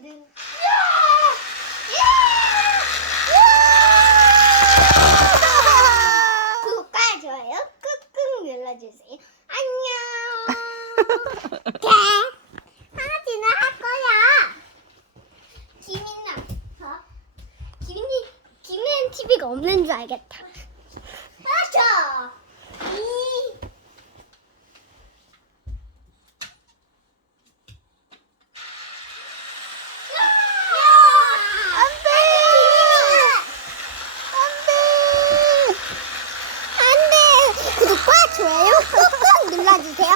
두둔. 구독과 좋아요 꾹꾹 눌러주세요. 안녕. 하나지는 할 거야. 김인 TV가 없는 줄 알겠다. 맞아. 구독과 좋아요 꾹꾹 눌러주세요.